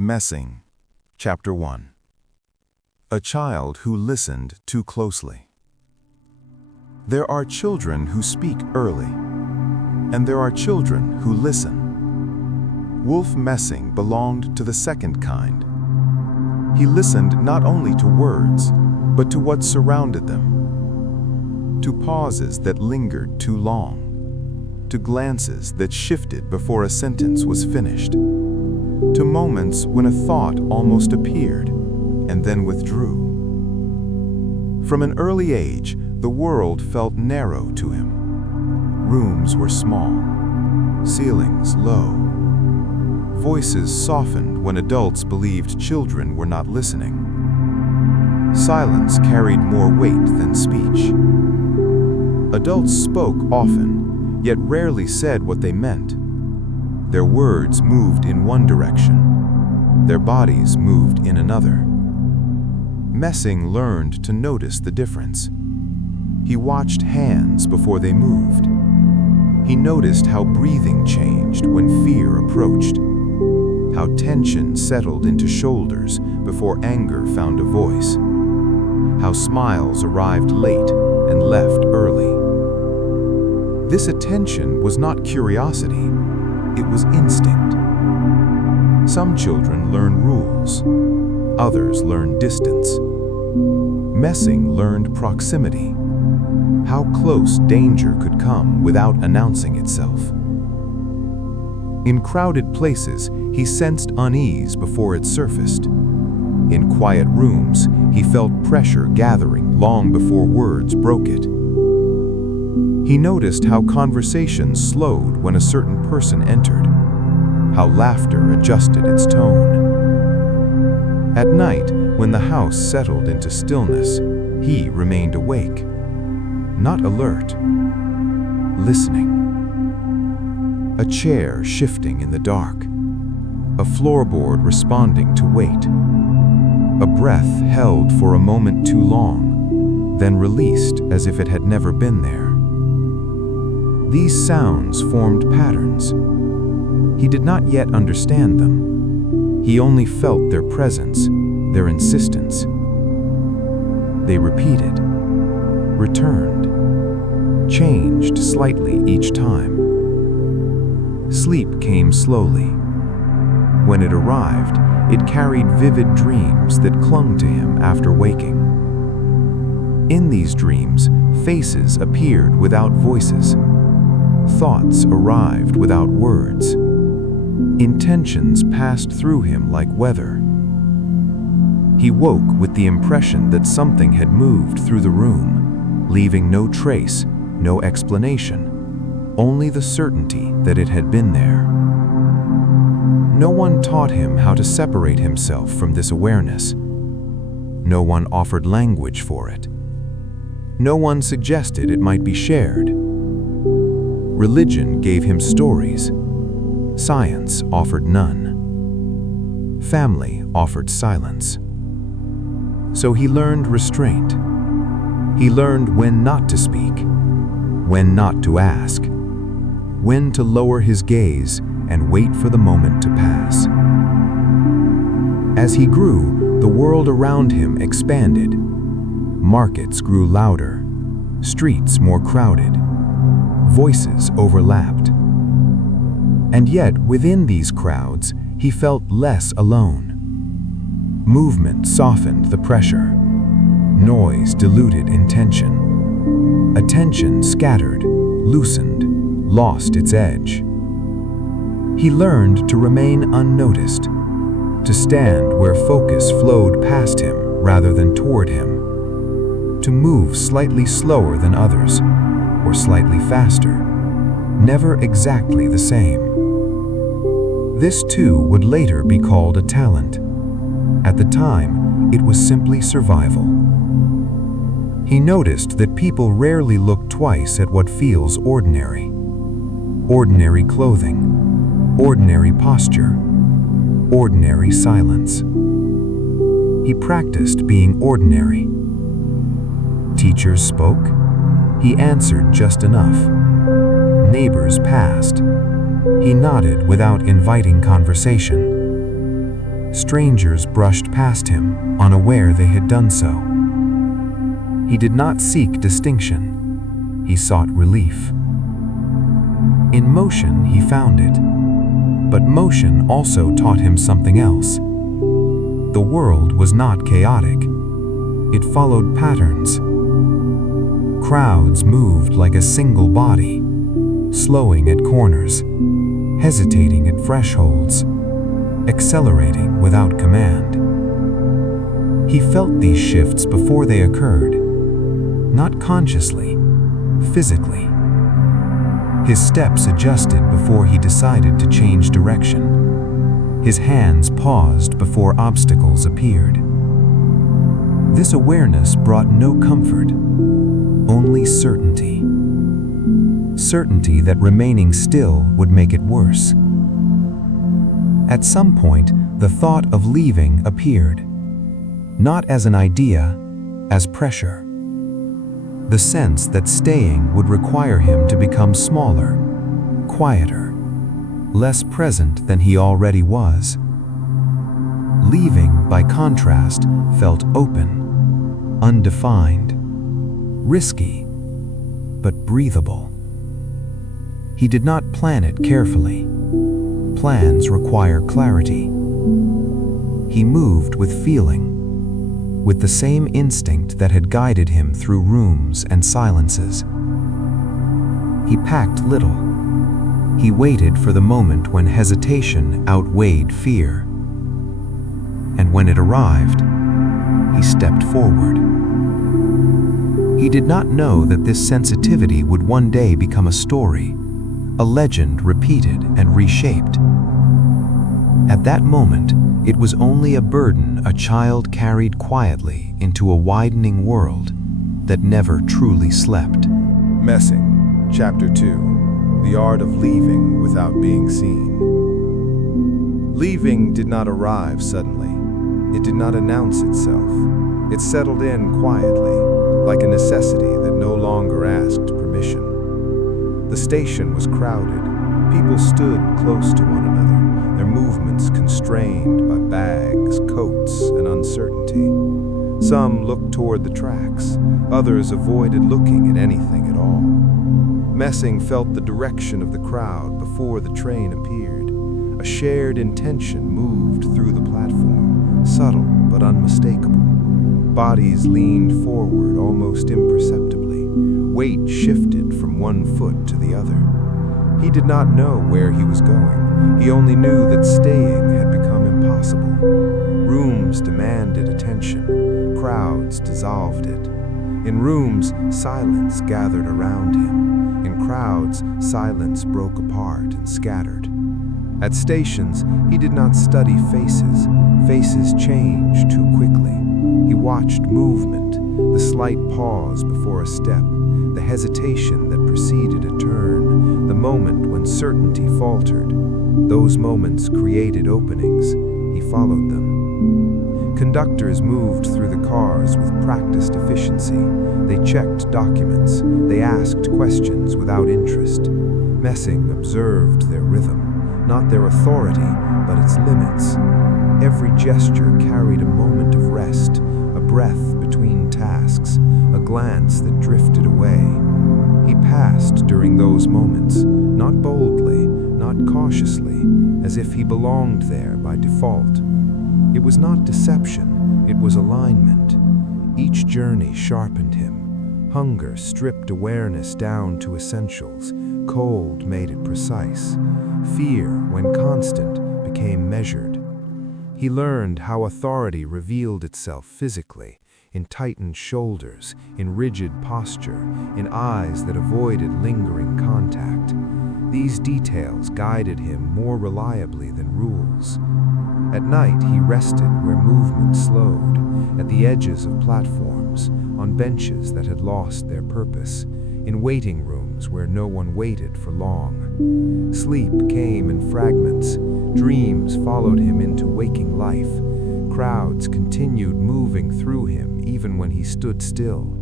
Messing, Chapter 1. A child who listened too closely. There are children who speak early, and there are children who listen. Wolf Messing belonged to the second kind. He listened not only to words, but to what surrounded them, to pauses that lingered too long, to glances that shifted before a sentence was finished, to moments when a thought almost appeared and then withdrew. From an early age, the world felt narrow to him. Rooms were small, ceilings low. Voices softened when adults believed children were not listening. Silence carried more weight than speech. Adults spoke often, yet rarely said what they meant. Their words moved in one direction. Their bodies moved in another. Messing learned to notice the difference. He watched hands before they moved. He noticed how breathing changed when fear approached, how tension settled into shoulders before anger found a voice, how smiles arrived late and left early. This attention was not curiosity, it was instinct. Some children learn rules, others learn distance. Messing learned proximity, how close danger could come without announcing itself. In crowded places, he sensed unease before it surfaced. In quiet rooms, he felt pressure gathering long before words broke it. He noticed how conversations slowed when a certain person entered, how laughter adjusted its tone. At night, when the house settled into stillness, he remained awake, not alert, listening. A chair shifting in the dark, a floorboard responding to weight, a breath held for a moment too long, then released as if it had never been there. These sounds formed patterns. He did not yet understand them. He only felt their presence, their insistence. They repeated, returned, changed slightly each time. Sleep came slowly. When it arrived, it carried vivid dreams that clung to him after waking. In these dreams, faces appeared without voices. Thoughts arrived without words. Intentions passed through him like weather. He woke with the impression that something had moved through the room, leaving no trace, no explanation, only the certainty that it had been there. No one taught him how to separate himself from this awareness. No one offered language for it. No one suggested it might be shared. Religion gave him stories. Science offered none. Family offered silence. So he learned restraint. He learned when not to speak, when not to ask, when to lower his gaze and wait for the moment to pass. As he grew, the world around him expanded. Markets grew louder, streets more crowded, voices overlapped. And yet, within these crowds, he felt less alone. Movement softened the pressure. Noise diluted intention. Attention scattered, loosened, lost its edge. He learned to remain unnoticed, to stand where focus flowed past him rather than toward him, to move slightly slower than others, or slightly faster, never exactly the same. This too would later be called a talent. At the time, it was simply survival. He noticed that people rarely look twice at what feels ordinary. Ordinary clothing, ordinary posture, ordinary silence. He practiced being ordinary. Teachers spoke. He answered just enough. Neighbors passed. He nodded without inviting conversation. Strangers brushed past him, unaware they had done so. He did not seek distinction. He sought relief. In motion, he found it. But motion also taught him something else. The world was not chaotic. It followed patterns. Crowds moved like a single body, slowing at corners, hesitating at thresholds, accelerating without command. He felt these shifts before they occurred, not consciously, physically. His steps adjusted before he decided to change direction. His hands paused before obstacles appeared. This awareness brought no comfort, only certainty. Certainty that remaining still would make it worse. At some point, the thought of leaving appeared, not as an idea, as pressure. The sense that staying would require him to become smaller, quieter, less present than he already was. Leaving, by contrast, felt open, undefined, risky, but breathable. He did not plan it carefully. Plans require clarity. He moved with feeling, with the same instinct that had guided him through rooms and silences. He packed little. He waited for the moment when hesitation outweighed fear. And when it arrived, he stepped forward. He did not know that this sensitivity would one day become a story, a legend repeated and reshaped. At that moment, it was only a burden a child carried quietly into a widening world that never truly slept. Messing, Chapter 2, The Art of Leaving Without Being Seen. Leaving did not arrive suddenly. It did not announce itself. It settled in quietly, like a necessity that no longer asked permission. The station was crowded. People stood close to one another, their movements constrained by bags, coats, and uncertainty. Some looked toward the tracks, others avoided looking at anything at all. Messing felt the direction of the crowd before the train appeared. A shared intention moved through the platform, subtle but unmistakable. Bodies leaned forward almost imperceptibly. Weight shifted from one foot to the other. He did not know where he was going. He only knew that staying had become impossible. Rooms demanded attention. Crowds dissolved it. In rooms, silence gathered around him. In crowds, silence broke apart and scattered. At stations, he did not study faces. Faces changed too quickly. He watched movement, the slight pause before a step, the hesitation that preceded a turn, the moment when certainty faltered. Those moments created openings. He followed them. Conductors moved through the cars with practiced efficiency. They checked documents. They asked questions without interest. Messing observed their rhythm, not their authority, but its limits. Every gesture carried a moment of rest, a breath between tasks, a glance that drifted away. He passed during those moments, not boldly, not cautiously, as if he belonged there by default. It was not deception, it was alignment. Each journey sharpened him. Hunger stripped awareness down to essentials. Cold made it precise. Fear, when constant, became measured. He learned how authority revealed itself physically, in tightened shoulders, in rigid posture, in eyes that avoided lingering contact. These details guided him more reliably than rules. At night, he rested where movement slowed, at the edges of platforms, on benches that had lost their purpose, in waiting rooms where no one waited for long. Sleep came in fragments. Dreams followed him into waking life. Crowds continued moving through him even when he stood still.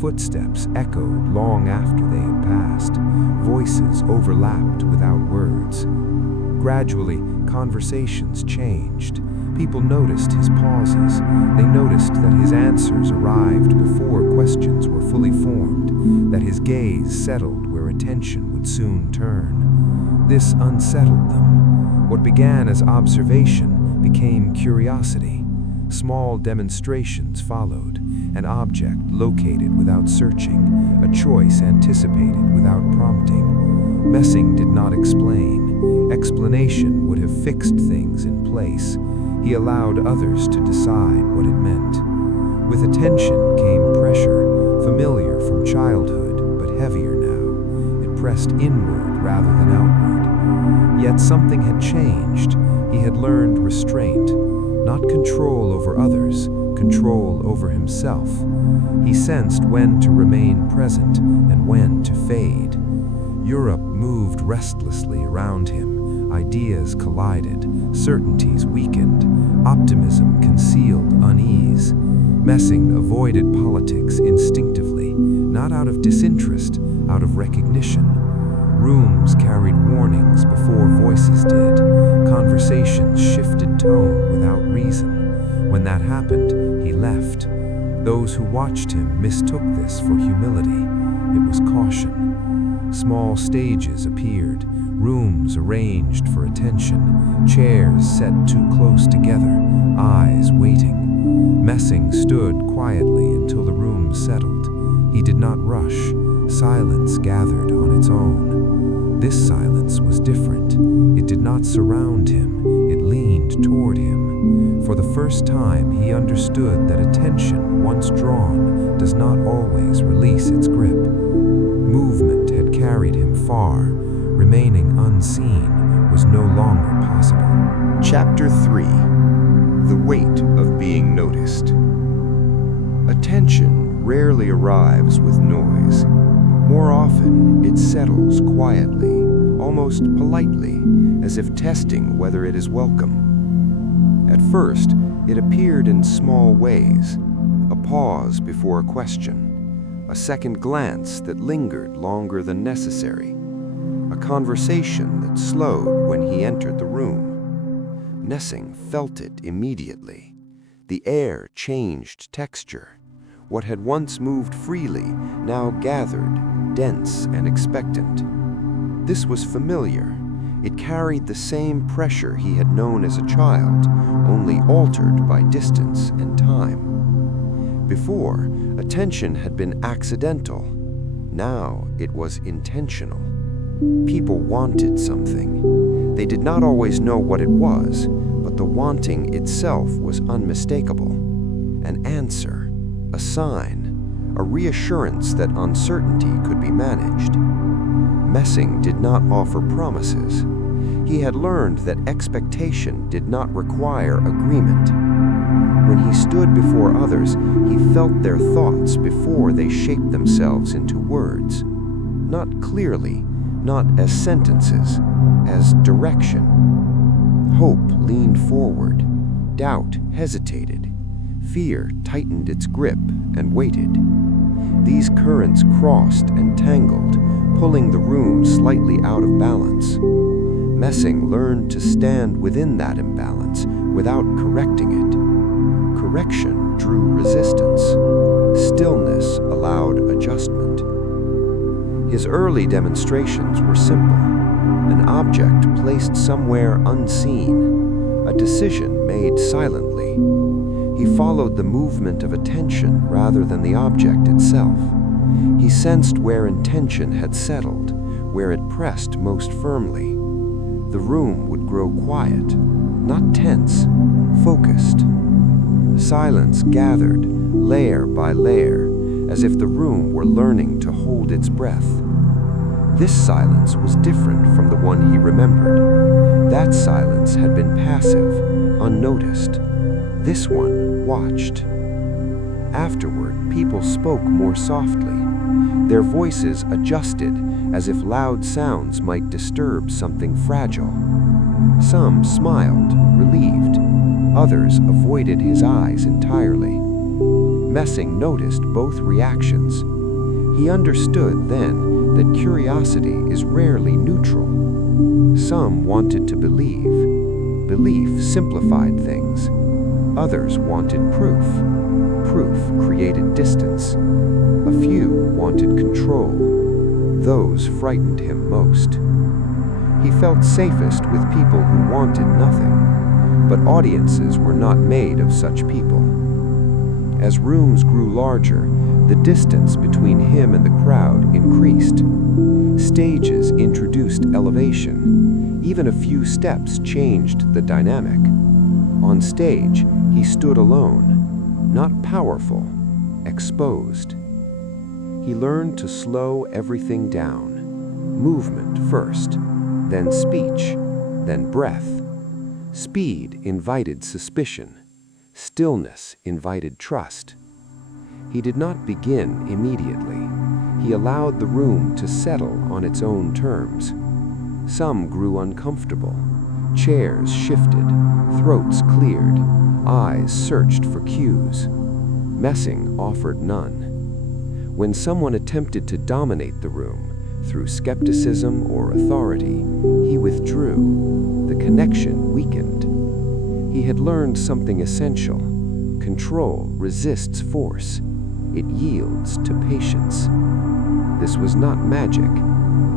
Footsteps echoed long after they had passed. Voices overlapped without words. Gradually, conversations changed. People noticed his pauses. They noticed that his answers arrived before questions were fully formed, that his gaze settled where attention would soon turn. This unsettled them. What began as observation became curiosity. Small demonstrations followed, an object located without searching, a choice anticipated without prompting. Messing did not explain. Explanation would have fixed things in place. He allowed others to decide what it meant. With attention came pressure, familiar from childhood, but heavier now. It pressed inward rather than outward. Yet something had changed. He had learned restraint, not control over others, control over himself. He sensed when to remain present and when to fade. Europe moved restlessly around him. Ideas collided, certainties weakened, optimism concealed unease. Messing avoided politics instinctively, not out of disinterest, out of recognition. Rooms carried warnings before voices did. Conversations shifted tone without reason. When that happened, he left. Those who watched him mistook this for humility. It was caution. Small stages appeared, rooms arranged for attention, chairs set too close together, eyes waiting. Messing stood quietly until the room settled. He did not rush. Silence gathered on its own. This silence was different. It did not surround him. It leaned toward him. For the first time, he understood that attention, once drawn, does not always release its grip. Movement had carried him far. Remaining unseen was no longer possible. Chapter 3. The Weight of Being Noticed. Attention rarely arrives with noise. More often, it settles quietly, almost politely, as if testing whether it is welcome. At first, it appeared in small ways, a pause before a question, a second glance that lingered longer than necessary, a conversation that slowed when he entered the room. Messing felt it immediately. The air changed texture. What had once moved freely now gathered, dense and expectant. This was familiar. It carried the same pressure he had known as a child, only altered by distance and time. Before, attention had been accidental. Now it was intentional. People wanted something. They did not always know what it was, but the wanting itself was unmistakable. An answer. A sign, a reassurance that uncertainty could be managed. Messing did not offer promises. He had learned that expectation did not require agreement. When he stood before others, he felt their thoughts before they shaped themselves into words. Not clearly, not as sentences, as direction. Hope leaned forward. Doubt hesitated. Fear tightened its grip and waited. These currents crossed and tangled, pulling the room slightly out of balance. Messing learned to stand within that imbalance without correcting it. Correction drew resistance. Stillness allowed adjustment. His early demonstrations were simple. An object placed somewhere unseen, a decision made silently. He followed the movement of attention rather than the object itself. He sensed where intention had settled, where it pressed most firmly. The room would grow quiet, not tense, focused. Silence gathered, layer by layer, as if the room were learning to hold its breath. This silence was different from the one he remembered. That silence had been passive, unnoticed. This one watched. Afterward, people spoke more softly. Their voices adjusted as if loud sounds might disturb something fragile. Some smiled, relieved. Others avoided his eyes entirely. Messing noticed both reactions. He understood then that curiosity is rarely neutral. Some wanted to believe, belief simplified things. Others wanted proof. Proof created distance. A few wanted control. Those frightened him most. He felt safest with people who wanted nothing, but audiences were not made of such people. As rooms grew larger, the distance between him and the crowd increased. Stages introduced elevation. Even a few steps changed the dynamic. On stage, he stood alone, not powerful, exposed. He learned to slow everything down. Movement first, then speech, then breath. Speed invited suspicion. Stillness invited trust. He did not begin immediately. He allowed the room to settle on its own terms. Some grew uncomfortable. Chairs shifted, throats cleared, eyes searched for cues. Messing offered none. When someone attempted to dominate the room through skepticism or authority, he withdrew. The connection weakened. He had learned something essential. Control resists force. It yields to patience. This was not magic.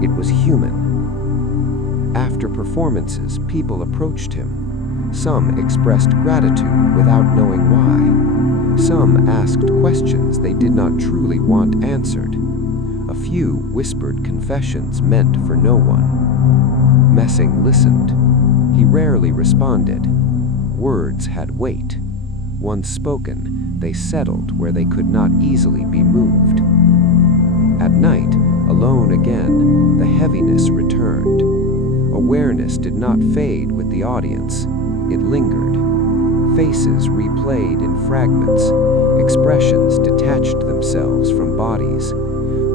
It was human. After performances, people approached him. Some expressed gratitude without knowing why. Some asked questions they did not truly want answered. A few whispered confessions meant for no one. Messing listened. He rarely responded. Words had weight. Once spoken, they settled where they could not easily be moved. At night, alone again, the heaviness returned. Awareness did not fade with the audience. It lingered. Faces replayed in fragments. Expressions detached themselves from bodies.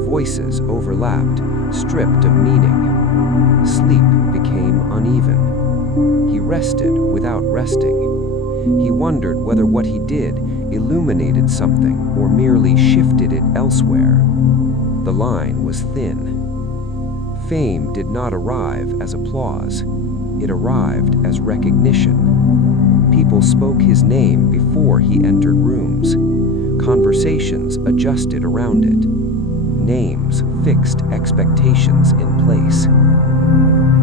Voices overlapped, stripped of meaning. Sleep became uneven. He rested without resting. He wondered whether what he did illuminated something or merely shifted it elsewhere. The line was thin. Fame did not arrive as applause. It arrived as recognition. People spoke his name before he entered rooms. Conversations adjusted around it. Names fixed expectations in place.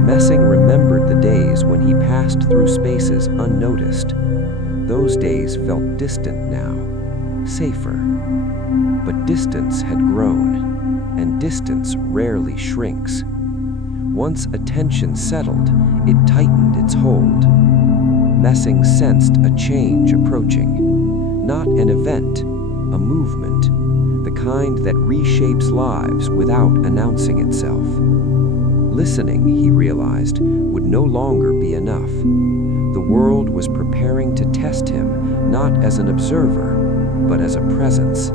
Messing remembered the days when he passed through spaces unnoticed. Those days felt distant now, safer. But distance had grown, and distance rarely shrinks. Once attention settled, it tightened its hold. Messing sensed a change approaching. Not an event, a movement. The kind that reshapes lives without announcing itself. Listening, he realized, would no longer be enough. The world was preparing to test him, not as an observer, but as a presence.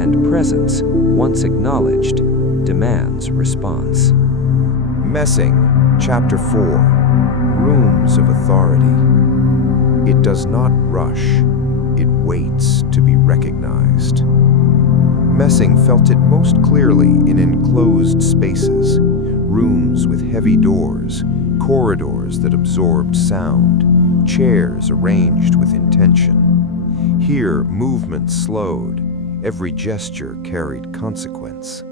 And presence, once acknowledged, demands response. Messing, Chapter 4, Rooms of Authority. It does not rush, it waits to be recognized. Messing felt it most clearly in enclosed spaces, rooms with heavy doors, corridors that absorbed sound, chairs arranged with intention. Here, movement slowed, every gesture carried consequence.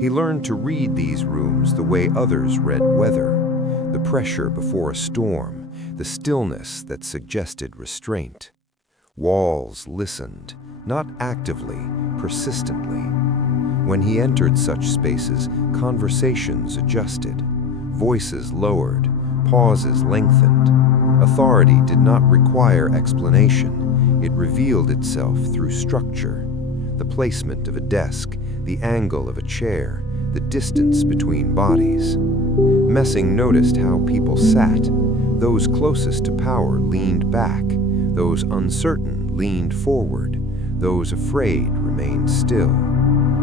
He learned to read these rooms the way others read weather, the pressure before a storm, the stillness that suggested restraint. Walls listened, not actively, persistently. When he entered such spaces, conversations adjusted, voices lowered, pauses lengthened. Authority did not require explanation. It revealed itself through structure. The placement of a desk, the angle of a chair, the distance between bodies. Messing noticed how people sat. Those closest to power leaned back. Those uncertain leaned forward. Those afraid remained still.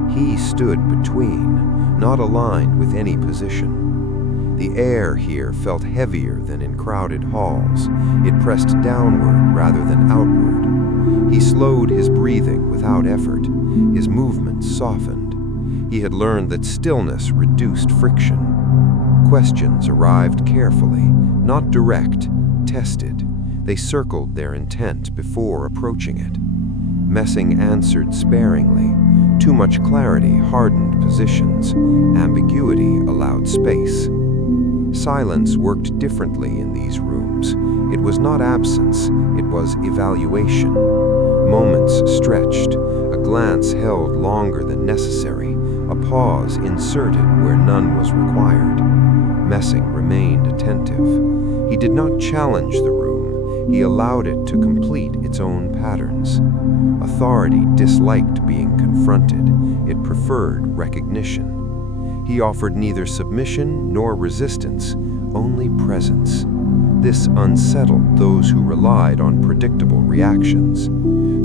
He stood between, not aligned with any position. The air here felt heavier than in crowded halls. It pressed downward rather than outward. He slowed his breathing without effort. His movements softened. He had learned that stillness reduced friction. Questions arrived carefully, not direct, tested. They circled their intent before approaching it. Messing answered sparingly. Too much clarity hardened positions. Ambiguity allowed space. Silence worked differently in these rooms. It was not absence, it was evaluation. Moments stretched, a glance held longer than necessary, a pause inserted where none was required. Messing remained attentive. He did not challenge the room, he allowed it to complete its own patterns. Authority disliked being confronted, it preferred recognition. He offered neither submission nor resistance, only presence. This unsettled those who relied on predictable reactions.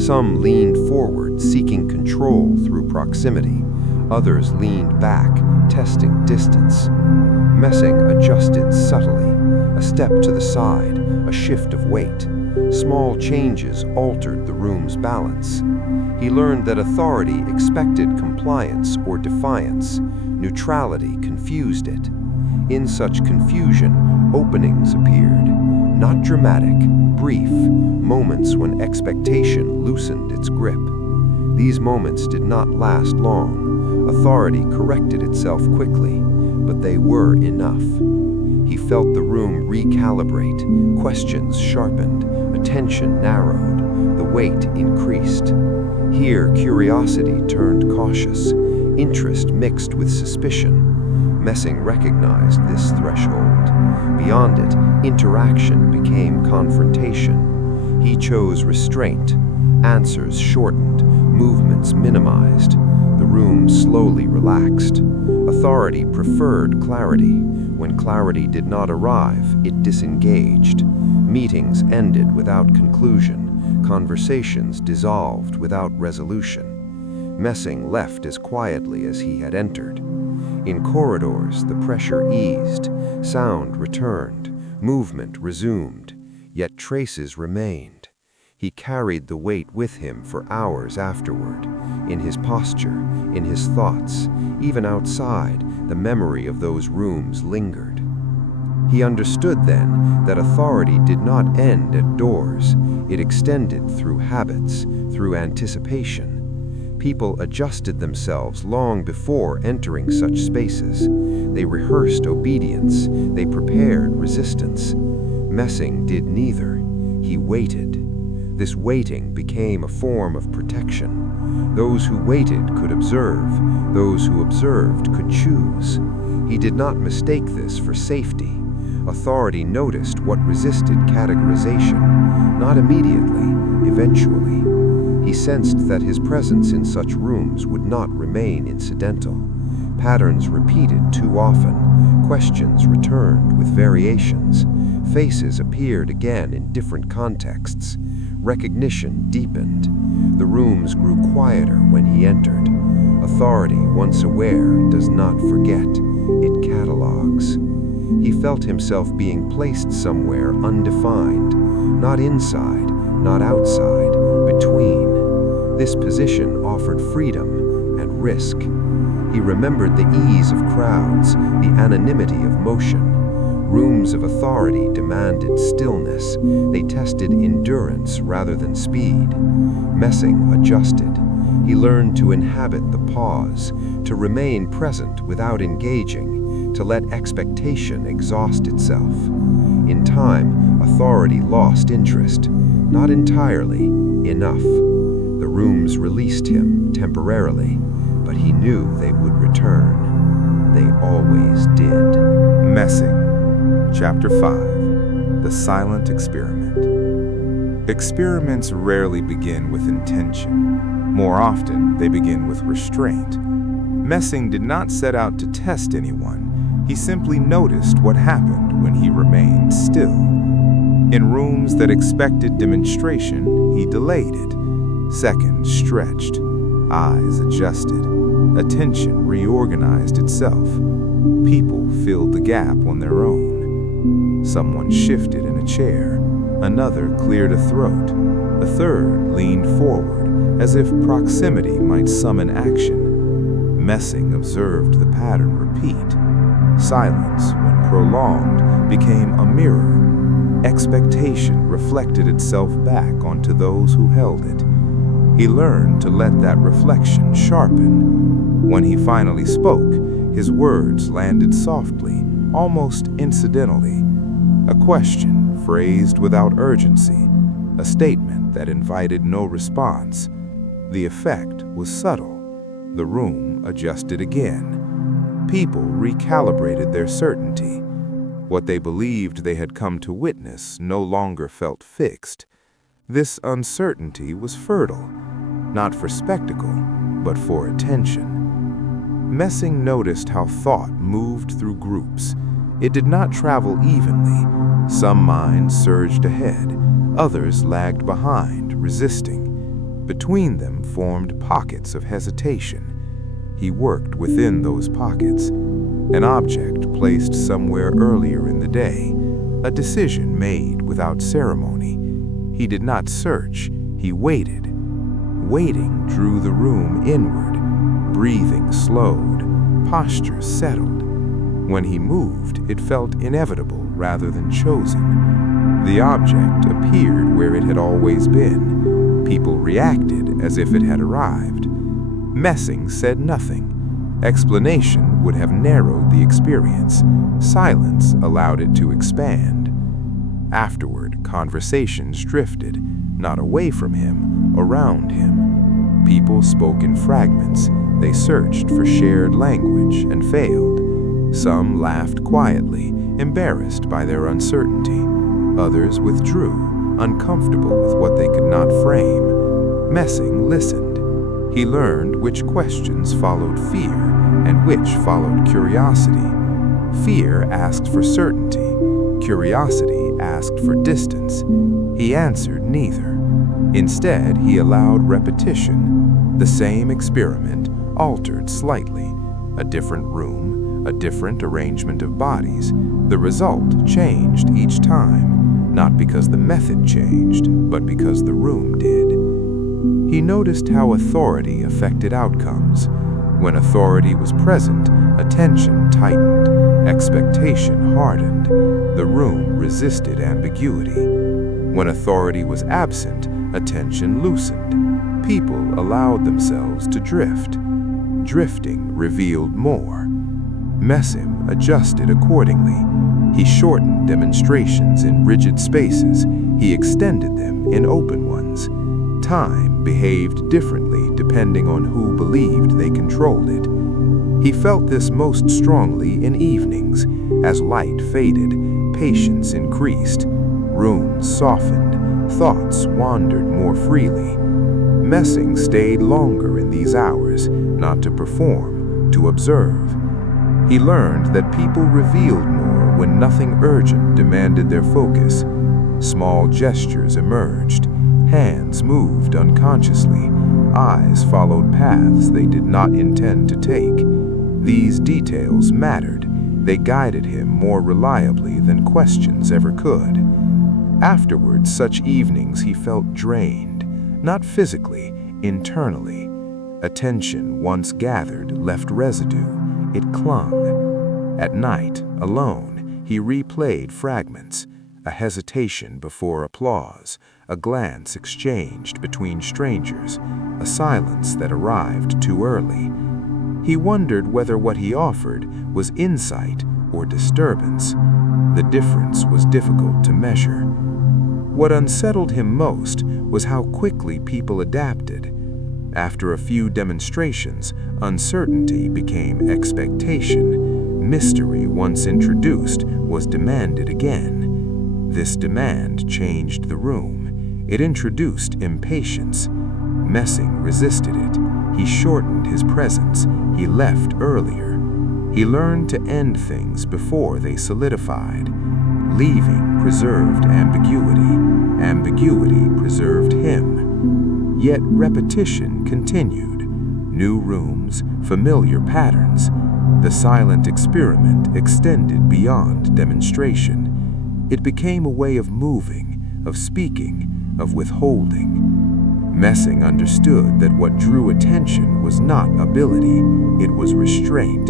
Some leaned forward, seeking control through proximity. Others leaned back, testing distance. Messing adjusted subtly, a step to the side, a shift of weight. Small changes altered the room's balance. He learned that authority expected compliance or defiance. Neutrality confused it. In such confusion, openings appeared. Not dramatic, brief, moments when expectation loosened its grip. These moments did not last long. Authority corrected itself quickly, but they were enough. He felt the room recalibrate, questions sharpened, attention narrowed, the weight increased. Here, curiosity turned cautious, interest mixed with suspicion. Messing recognized this threshold. Beyond it, interaction became confrontation. He chose restraint. Answers shortened, movements minimized. The room slowly relaxed. Authority preferred clarity. When clarity did not arrive, it disengaged. Meetings ended without conclusion. Conversations dissolved without resolution. Messing left as quietly as he had entered. In corridors, the pressure eased, sound returned, movement resumed, yet traces remained. He carried the weight with him for hours afterward, in his posture, in his thoughts, even outside, the memory of those rooms lingered. He understood then that authority did not end at doors, it extended through habits, through anticipation. People adjusted themselves long before entering such spaces. They rehearsed obedience, they prepared resistance. Messing did neither. He waited. This waiting became a form of protection. Those who waited could observe. Those who observed could choose. He did not mistake this for safety. Authority noticed what resisted categorization, not immediately, eventually. He sensed that his presence in such rooms would not remain incidental. Patterns repeated too often, questions returned with variations, faces appeared again in different contexts. Recognition deepened. The rooms grew quieter when he entered. Authority, once aware, does not forget. It catalogs. He felt himself being placed somewhere undefined, not inside, not outside, between. This position offered freedom and risk. He remembered the ease of crowds, the anonymity of motion. Rooms of authority demanded stillness. They tested endurance rather than speed. Messing adjusted. He learned to inhabit the pause, to remain present without engaging, to let expectation exhaust itself. In time, authority lost interest. Not entirely, enough. The rooms released him temporarily, but he knew they would return. They always did. Messing. Chapter 5. The Silent Experiment. Experiments rarely begin with intention. More often, they begin with restraint. Messing did not set out to test anyone. He simply noticed what happened when he remained still. In rooms that expected demonstration, he delayed it. Seconds stretched. Eyes adjusted. Attention reorganized itself. People filled the gap on their own. Someone shifted in a chair. Another cleared a throat. A third leaned forward, as if proximity might summon action. Messing observed the pattern repeat. Silence, when prolonged, became a mirror. expectation reflected itself back onto those who held it. He learned to let that reflection sharpen. When he finally spoke, his words landed softly, almost incidentally. A question phrased without urgency, a statement that invited no response. The effect was subtle. The room adjusted again. People recalibrated their certainty. What they believed they had come to witness no longer felt fixed. This uncertainty was fertile, not for spectacle, but for attention. Messing noticed how thought moved through groups. It did not travel evenly. Some minds surged ahead, others lagged behind, resisting. Between them formed pockets of hesitation. He worked within those pockets. An object placed somewhere earlier in the day, a decision made without ceremony. He did not search, he waited. Waiting drew the room inward. Breathing slowed, posture settled. When he moved, it felt inevitable rather than chosen. The object appeared where it had always been. People reacted as if it had arrived. Messing said nothing. Explanation would have narrowed the experience. Silence allowed it to expand. Afterward, conversations drifted, not away from him, around him. People spoke in fragments. They searched for shared language and failed. Some laughed quietly, embarrassed by their uncertainty. Others withdrew, uncomfortable with what they could not frame. Messing listened. He learned which questions followed fear and which followed curiosity. Fear asked for certainty. Curiosity asked for distance. He answered neither. Instead, he allowed repetition. The same experiment, altered slightly. A different room, a different arrangement of bodies. The result changed each time, not because the method changed, but because the room did. He noticed how authority affected outcomes. When authority was present, attention tightened, expectation hardened. The room resisted ambiguity. When authority was absent, attention loosened. People allowed themselves to drift. Drifting revealed more. Messing adjusted accordingly. He shortened demonstrations in rigid spaces. He extended them in open ones. Time behaved differently depending on who believed they controlled it. He felt this most strongly in evenings. As light faded, patience increased. Rooms softened. Thoughts wandered more freely. Messing stayed longer in these hours, not to perform, to observe. He learned that people revealed more when nothing urgent demanded their focus. Small gestures emerged. Hands moved unconsciously. Eyes followed paths they did not intend to take. These details mattered. They guided him more reliably than questions ever could. Afterwards, such evenings he felt drained, not physically, internally. Attention once gathered left residue. It clung. At night, alone, he replayed fragments. A hesitation before applause, a glance exchanged between strangers, a silence that arrived too early. He wondered whether what he offered was insight or disturbance. The difference was difficult to measure. What unsettled him most was how quickly people adapted. After a few demonstrations, uncertainty became expectation. Mystery, once introduced, was demanded again. This demand changed the room. It introduced impatience. Messing resisted it. He shortened his presence. He left earlier. He learned to end things before they solidified. Leaving preserved ambiguity. Ambiguity preserved him. Yet repetition continued. New rooms, familiar patterns. The silent experiment extended beyond demonstration. It became a way of moving, of speaking, of withholding. Messing understood that what drew attention was not ability, it was restraint.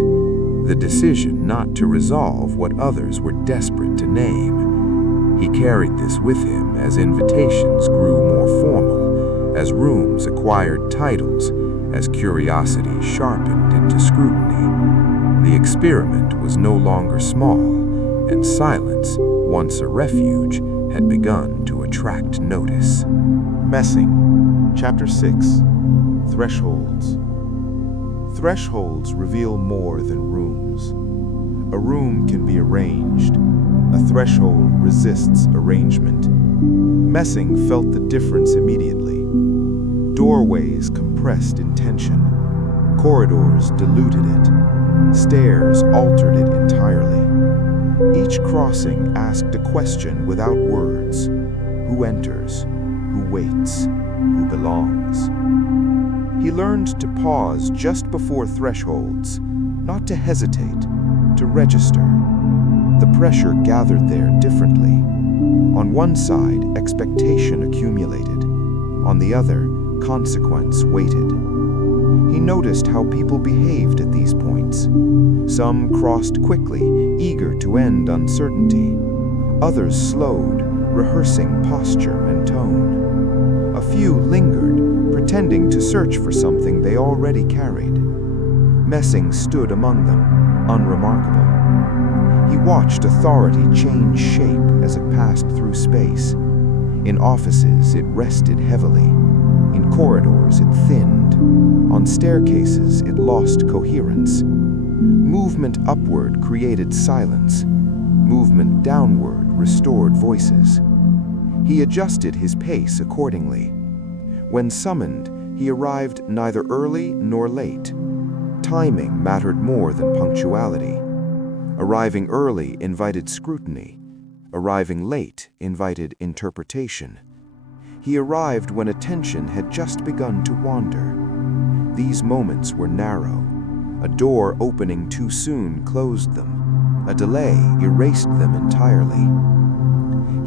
The decision not to resolve what others were desperate to name. He carried this with him as invitations grew more formal, as rooms acquired titles, as curiosity sharpened into scrutiny. The experiment was no longer small, and silence, once a refuge, had begun to attract notice. Messing, Chapter 6, Thresholds. Thresholds reveal more than rooms. A room can be arranged. A threshold resists arrangement. Messing felt the difference immediately. Doorways compressed in tension. Corridors diluted it. Stairs altered it entirely. Each crossing asked a question without words. Who enters? Who waits? Who belongs? He learned to pause just before thresholds, not to hesitate, to register. The pressure gathered there differently. On one side, expectation accumulated. On the other, consequence waited. He noticed how people behaved at these points. Some crossed quickly, eager to end uncertainty. Others slowed, rehearsing posture and tone. A few lingered, pretending to search for something they already carried. Messing stood among them, unremarkable. He watched authority change shape as it passed through space. In offices, it rested heavily. In corridors, it thinned. On staircases, it lost coherence. Movement upward created silence. Movement downward restored voices. He adjusted his pace accordingly. When summoned, he arrived neither early nor late. Timing mattered more than punctuality. Arriving early invited scrutiny. Arriving late invited interpretation. He arrived when attention had just begun to wander. These moments were narrow. A door opening too soon closed them. A delay erased them entirely.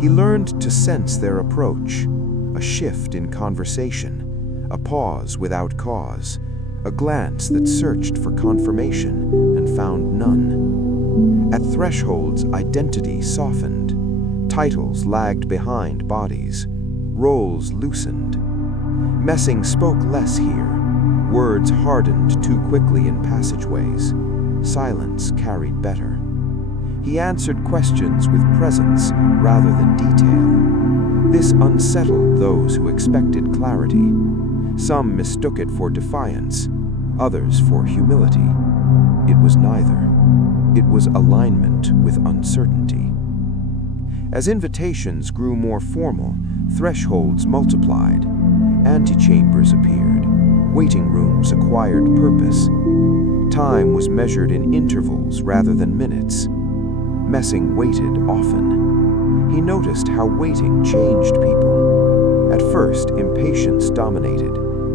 He learned to sense their approach, a shift in conversation, a pause without cause, a glance that searched for confirmation and found none. At thresholds, identity softened. Titles lagged behind bodies. Roles loosened. Messing spoke less here. Words hardened too quickly in passageways. Silence carried better. He answered questions with presence rather than detail. This unsettled those who expected clarity. Some mistook it for defiance, others for humility. It was neither. It was alignment with uncertainty. As invitations grew more formal, thresholds multiplied. Antechambers appeared. Waiting rooms acquired purpose. Time was measured in intervals rather than minutes. Messing waited often. He noticed how waiting changed people. At first, impatience dominated,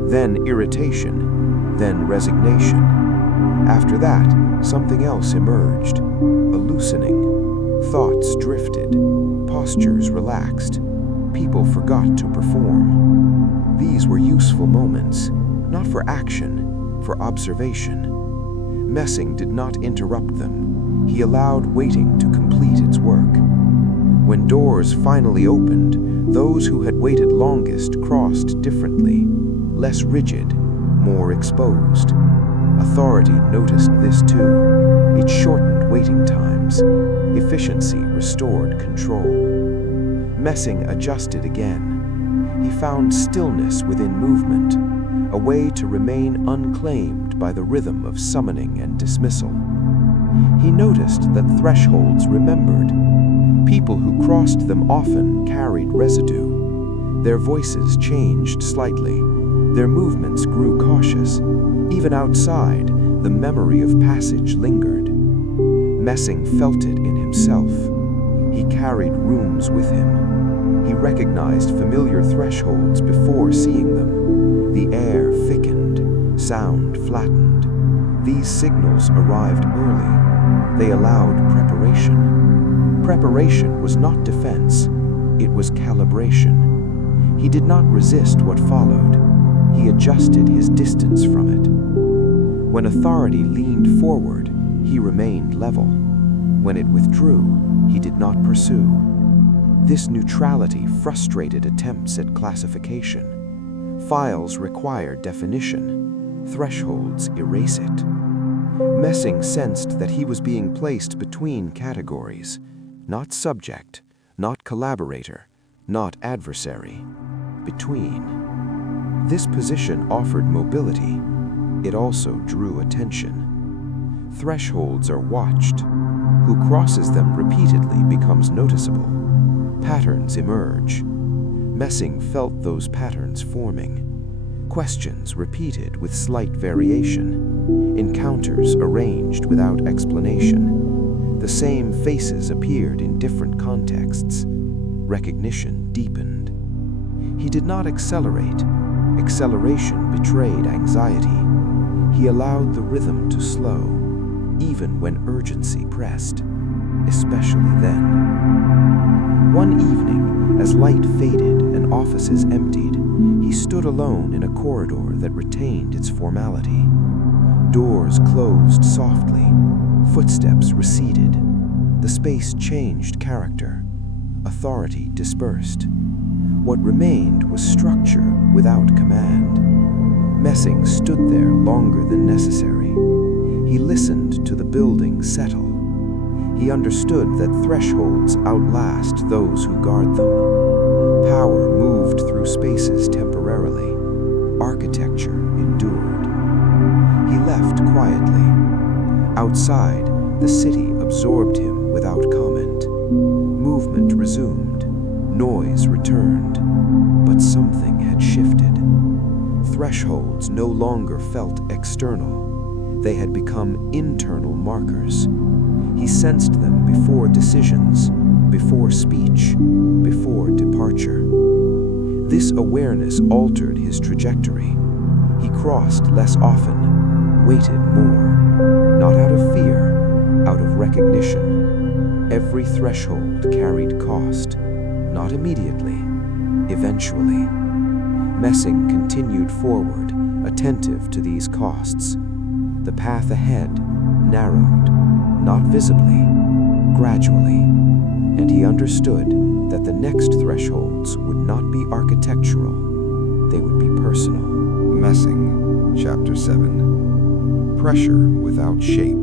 then irritation, then resignation. After that, something else emerged, a loosening. Thoughts drifted, postures relaxed. People forgot to perform. These were useful moments, not for action, for observation. Messing did not interrupt them. He allowed waiting to complete its work. When doors finally opened, those who had waited longest crossed differently, less rigid, more exposed. Authority noticed this too. It shortened waiting times. Efficiency restored control. Messing adjusted again. He found stillness within movement, a way to remain unclaimed by the rhythm of summoning and dismissal. He noticed that thresholds remembered. People who crossed them often carried residue. Their voices changed slightly. Their movements grew cautious. Even outside, the memory of passage lingered. Messing felt it in himself. He carried rooms with him. He recognized familiar thresholds before seeing them. The air thickened, sound flattened. These signals arrived early. They allowed preparation. Preparation was not defense. It was calibration. He did not resist what followed. He adjusted his distance from it. When authority leaned forward, he remained level. When it withdrew, he did not pursue. This neutrality frustrated attempts at classification. Files require definition. Thresholds erase it. Messing sensed that he was being placed between categories, not subject, not collaborator, not adversary, between. This position offered mobility. It also drew attention. Thresholds are watched. Who crosses them repeatedly becomes noticeable. Patterns emerge. Messing felt those patterns forming. Questions repeated with slight variation. Encounters arranged without explanation. The same faces appeared in different contexts. Recognition deepened. He did not accelerate. Acceleration betrayed anxiety. He allowed the rhythm to slow, even when urgency pressed, especially then. One evening, as light faded and offices emptied, he stood alone in a corridor that retained its formality. Doors closed softly, footsteps receded. The space changed character. Authority dispersed. What remained was structure without command. Messing stood there longer than necessary. He listened to the building settle. He understood that thresholds outlast those who guard them. Power moved through spaces temporarily. Architecture endured. He left quietly. Outside, the city absorbed him without comment. Movement resumed. Noise returned. But something had shifted. Thresholds no longer felt external. They had become internal markers. He sensed them before decisions, before speech, before departure. This awareness altered his trajectory. He crossed less often, waited more, not out of fear, out of recognition. Every threshold carried cost, not immediately, eventually. Messing continued forward, attentive to these costs. The path ahead narrowed, not visibly, gradually, and he understood that the next thresholds would not be architectural, they would be personal. Messing, Chapter 7. Pressure without shape.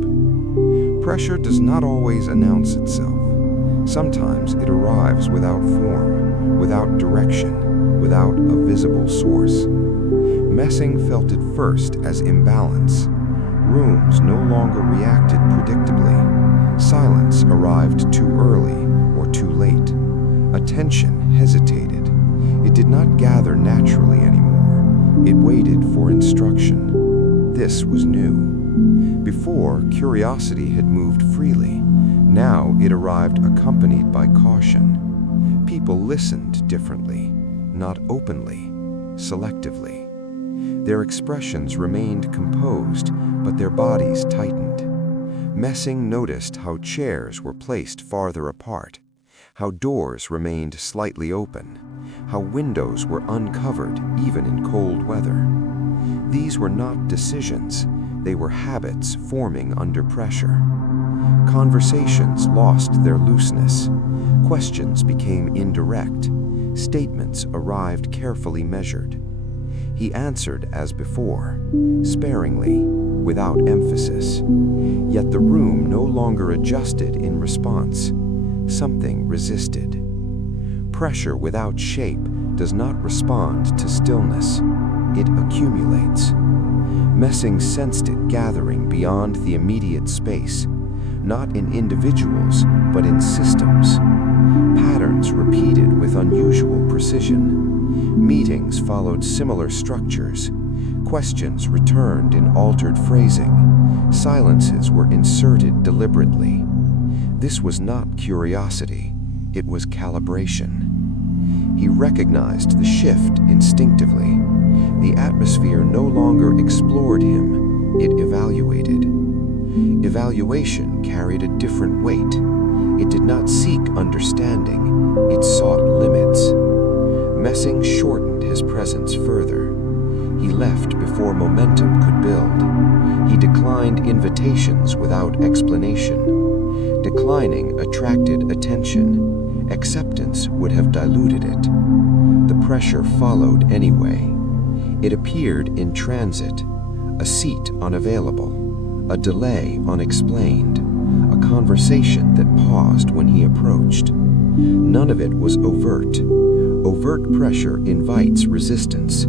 Pressure does not always announce itself. Sometimes it arrives without form, without direction, without a visible source. Messing felt it first as imbalance. Rooms no longer reacted predictably. Silence arrived too early or too late. Attention hesitated. It did not gather naturally anymore. It waited for instruction. This was new. Before, curiosity had moved freely. Now it arrived accompanied by caution. People listened differently, not openly, selectively. Their expressions remained composed, but their bodies tightened. Messing noticed how chairs were placed farther apart, how doors remained slightly open, how windows were uncovered even in cold weather. These were not decisions, they were habits forming under pressure. Conversations lost their looseness. Questions became indirect. Statements arrived carefully measured. He answered as before, sparingly, without emphasis. Yet the room no longer adjusted in response. Something resisted. Pressure without shape does not respond to stillness. It accumulates. Messing sensed it gathering beyond the immediate space, not in individuals, but in systems. Patterns repeated with unusual precision. Meetings followed similar structures. Questions returned in altered phrasing. Silences were inserted deliberately. This was not curiosity, it was calibration. He recognized the shift instinctively. The atmosphere no longer explored him, it evaluated. Evaluation carried a different weight. It did not seek understanding, it sought limits. Messing shortened his presence further. He left before momentum could build. He declined invitations without explanation. Declining attracted attention. Acceptance would have diluted it. The pressure followed anyway. It appeared in transit, a seat unavailable, a delay unexplained, a conversation that paused when he approached. None of it was overt. Overt pressure invites resistance.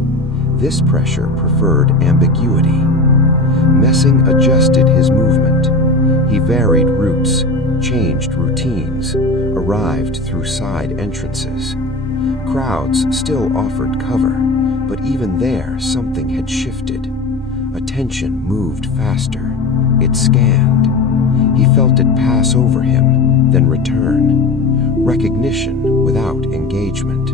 This pressure preferred ambiguity. Messing adjusted his movement. He varied routes, changed routines, arrived through side entrances. Crowds still offered cover, but even there something had shifted. Attention moved faster. It scanned. He felt it pass over him, then return. Recognition without engagement.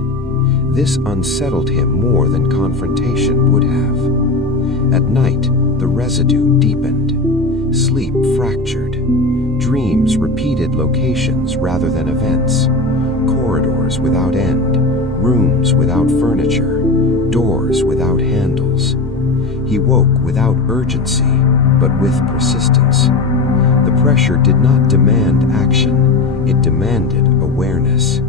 This unsettled him more than confrontation would have. At night, the residue deepened. Sleep fractured. Dreams repeated locations rather than events. Corridors without end. Rooms without furniture. Doors without handles. He woke without urgency, but with persistence. The pressure did not demand action. It demanded awareness.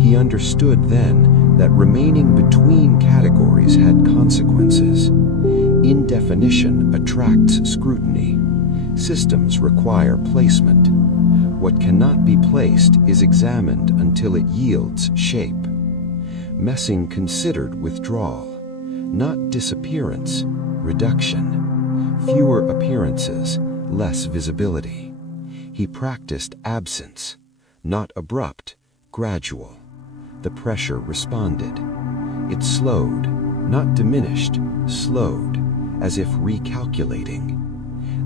He understood then that remaining between categories had consequences. Indefinition attracts scrutiny. Systems require placement. What cannot be placed is examined until it yields shape. Messing considered withdrawal, not disappearance, reduction. Fewer appearances, less visibility. He practiced absence, not abrupt, gradual. The pressure responded. It slowed, not diminished, slowed, as if recalculating.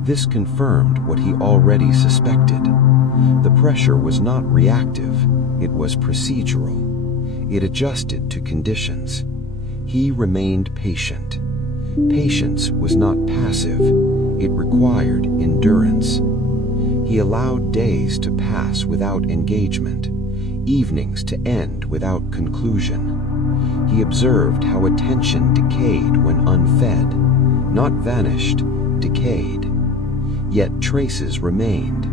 This confirmed what he already suspected. The pressure was not reactive, it was procedural. It adjusted to conditions. He remained patient. Patience was not passive, it required endurance. He allowed days to pass without engagement, evenings to end without conclusion. He observed how attention decayed when unfed, not vanished, decayed. Yet traces remained.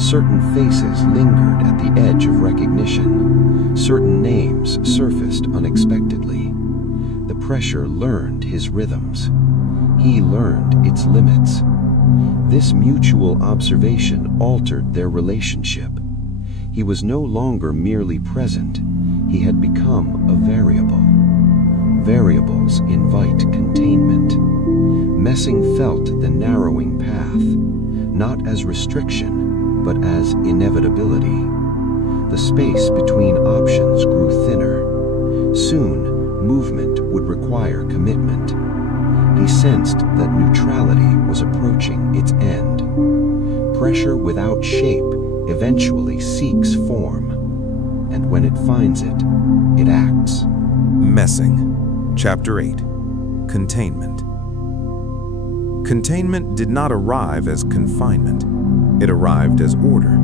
Certain faces lingered at the edge of recognition. Certain names surfaced unexpectedly. The pressure learned his rhythms. He learned its limits. This mutual observation altered their relationship. He was no longer merely present. He had become a variable. Variables invite containment. Messing felt the narrowing path, not as restriction, but as inevitability. The space between options grew thinner. Soon, movement would require commitment. He sensed that neutrality was approaching its end. Pressure without shape eventually seeks form, and when it finds it, it acts. Messing. Chapter 8. Containment. Containment did not arrive as confinement. It arrived as order.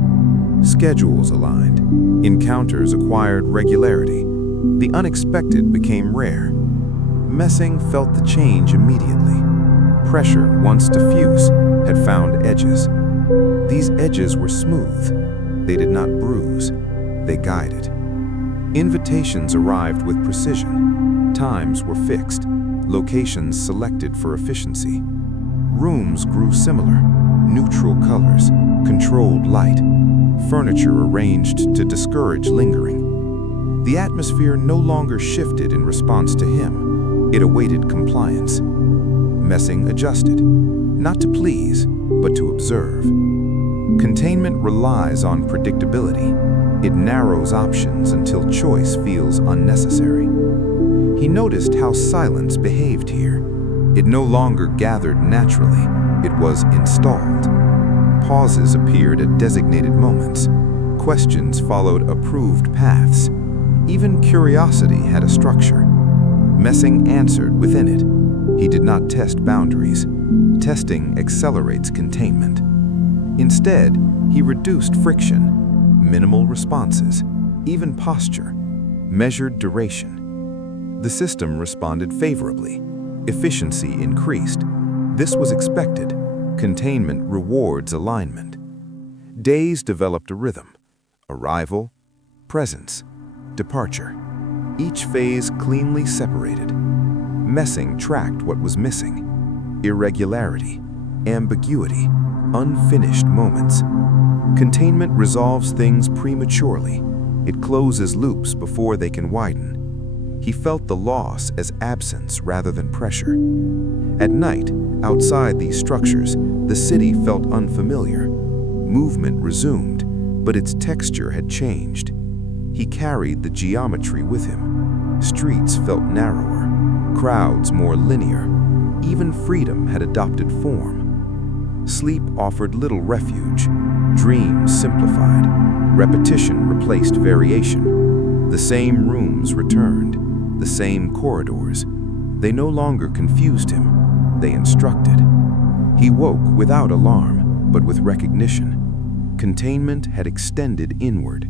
Schedules aligned. Encounters acquired regularity. The unexpected became rare. Messing felt the change immediately. Pressure, once diffuse, had found edges. These edges were smooth. They did not bruise. They guided. Invitations arrived with precision. Times were fixed. Locations selected for efficiency. Rooms grew similar. Neutral colors, controlled light. Furniture arranged to discourage lingering. The atmosphere no longer shifted in response to him. It awaited compliance. Messing adjusted, not to please, but to observe. Containment relies on predictability. It narrows options until choice feels unnecessary. He noticed how silence behaved here. It no longer gathered naturally. It was installed. Pauses appeared at designated moments. Questions followed approved paths. Even curiosity had a structure. Messing answered within it. He did not test boundaries. Testing accelerates containment. Instead, he reduced friction, minimal responses, even posture, measured duration. The system responded favorably. Efficiency increased. This was expected. Containment rewards alignment. Days developed a rhythm. Arrival, presence, departure. Each phase cleanly separated. Messing tracked what was missing: irregularity, ambiguity, unfinished moments. Containment resolves things prematurely. It closes loops before they can widen. He felt the loss as absence rather than pressure. At night, outside these structures, the city felt unfamiliar. Movement resumed, but its texture had changed. He carried the geometry with him. Streets felt narrower, crowds more linear. Even freedom had adopted form. Sleep offered little refuge. Dreams simplified. Repetition replaced variation. The same rooms returned, the same corridors. They no longer confused him. They instructed. He woke without alarm, but with recognition. Containment had extended inward.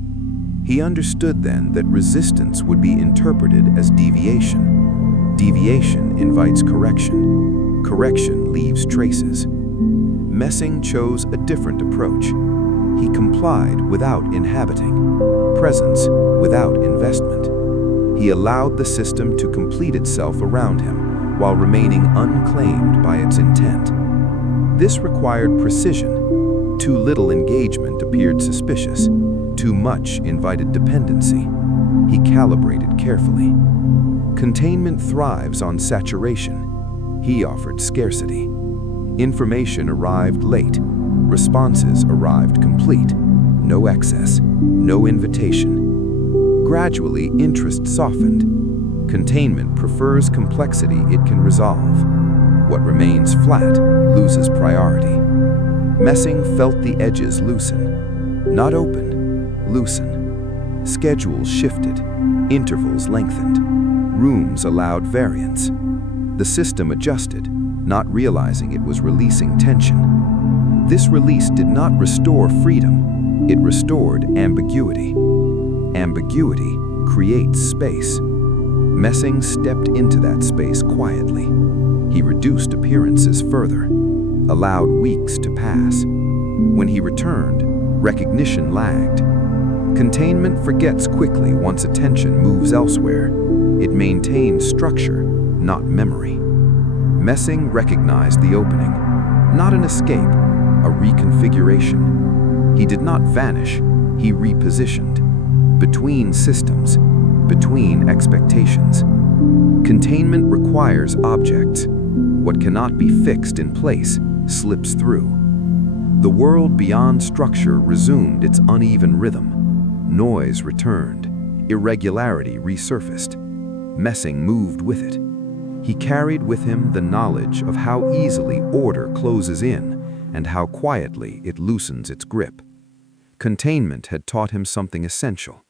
He understood then that resistance would be interpreted as deviation. Deviation invites correction. Correction leaves traces. Messing chose a different approach. He complied without inhabiting, presence without investment. He allowed the system to complete itself around him while remaining unclaimed by its intent. This required precision. Too little engagement appeared suspicious. Too much invited dependency. He calibrated carefully. Containment thrives on saturation. He offered scarcity. Information arrived late. Responses arrived complete. No excess, no invitation. Gradually, interest softened. Containment prefers complexity it can resolve. What remains flat loses priority. Messing felt the edges loosen. Not open, loosen. Schedules shifted. Intervals lengthened. Rooms allowed variance. The system adjusted, not realizing it was releasing tension. This release did not restore freedom. It restored ambiguity. Ambiguity creates space. Messing stepped into that space quietly. He reduced appearances further, allowed weeks to pass. When he returned, recognition lagged. Containment forgets quickly once attention moves elsewhere. It maintains structure, not memory. Messing recognized the opening, not an escape, a reconfiguration. He did not vanish, he repositioned. Between systems, between expectations. Containment requires objects. What cannot be fixed in place slips through. The world beyond structure resumed its uneven rhythm. Noise returned. Irregularity resurfaced. Messing moved with it. He carried with him the knowledge of how easily order closes in and how quietly it loosens its grip. Containment had taught him something essential.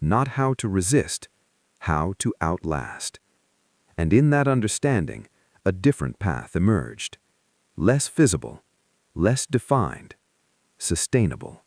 Not how to resist, how to outlast. And in that understanding, a different path emerged. Less visible, less defined, sustainable.